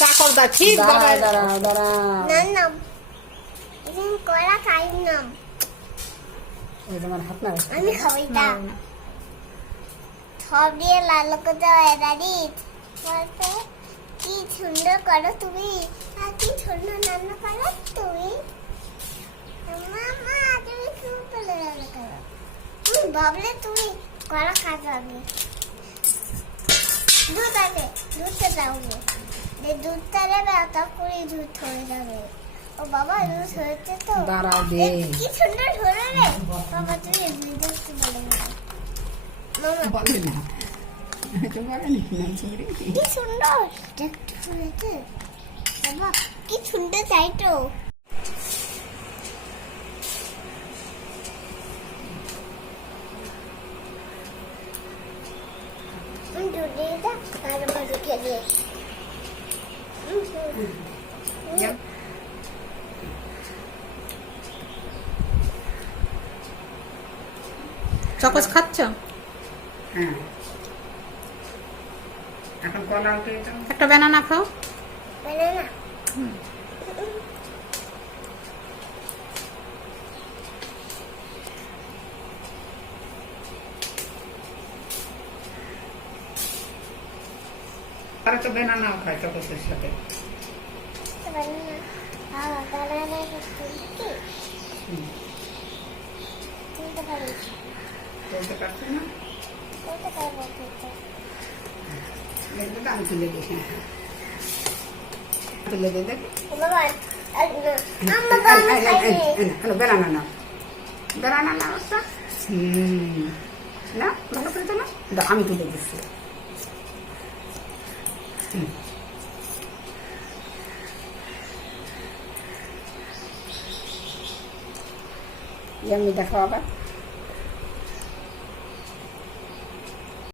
কাকরদা ঠিক বাবা দাঁড়া দাঁড়া না না তুমি কলা খাই না এই তোমার হাত না আমি খাবই না সব দিয়ে লাল করে দাদি বলতে কি সুন্দর করো তুমি আর কি সুন্দর রান্না করো তুমি মামা তুমি খুব ভালো রান্না করো তুমি ভাবলে তুমি কলা খাবে আমি দুধ আছে দুধটা দাও যে দুধটা নেবে তারপরে দুধ হয়ে যাবে ও বাবা দুধ হয়েছে তো দাঁড়া দে কি সুন্দর হলো রে বাবা তুমি দুধ একটু বলে মামা বলে না তো বলে না চুরি কি সুন্দর দেখতে হয়েছে বাবা কি সুন্দর চাই তো দুধটা তারপরে রেখে দিয়ে চকোস খাচ্ছ? হ্যাঁ এখন কলা উঠে একটা ব্যানানা খাও। বানানা তারা তো বেনানাও খায় চকোসের সাথে। বানানা বানানা কি তুলতে পারিস বলতে পারছি না, তুলতে পারবো তুলতে দেখবে তো আমি তুলে দিই। হ্যাঁ তুলে দিয়ে দেখ। বাবা বাবা আমি খাইনি বেড়ানা না বেড়ানা না অবস্থা না ভালো করে তো না আমি তুলে দিচ্ছি। আমি দেখো আবার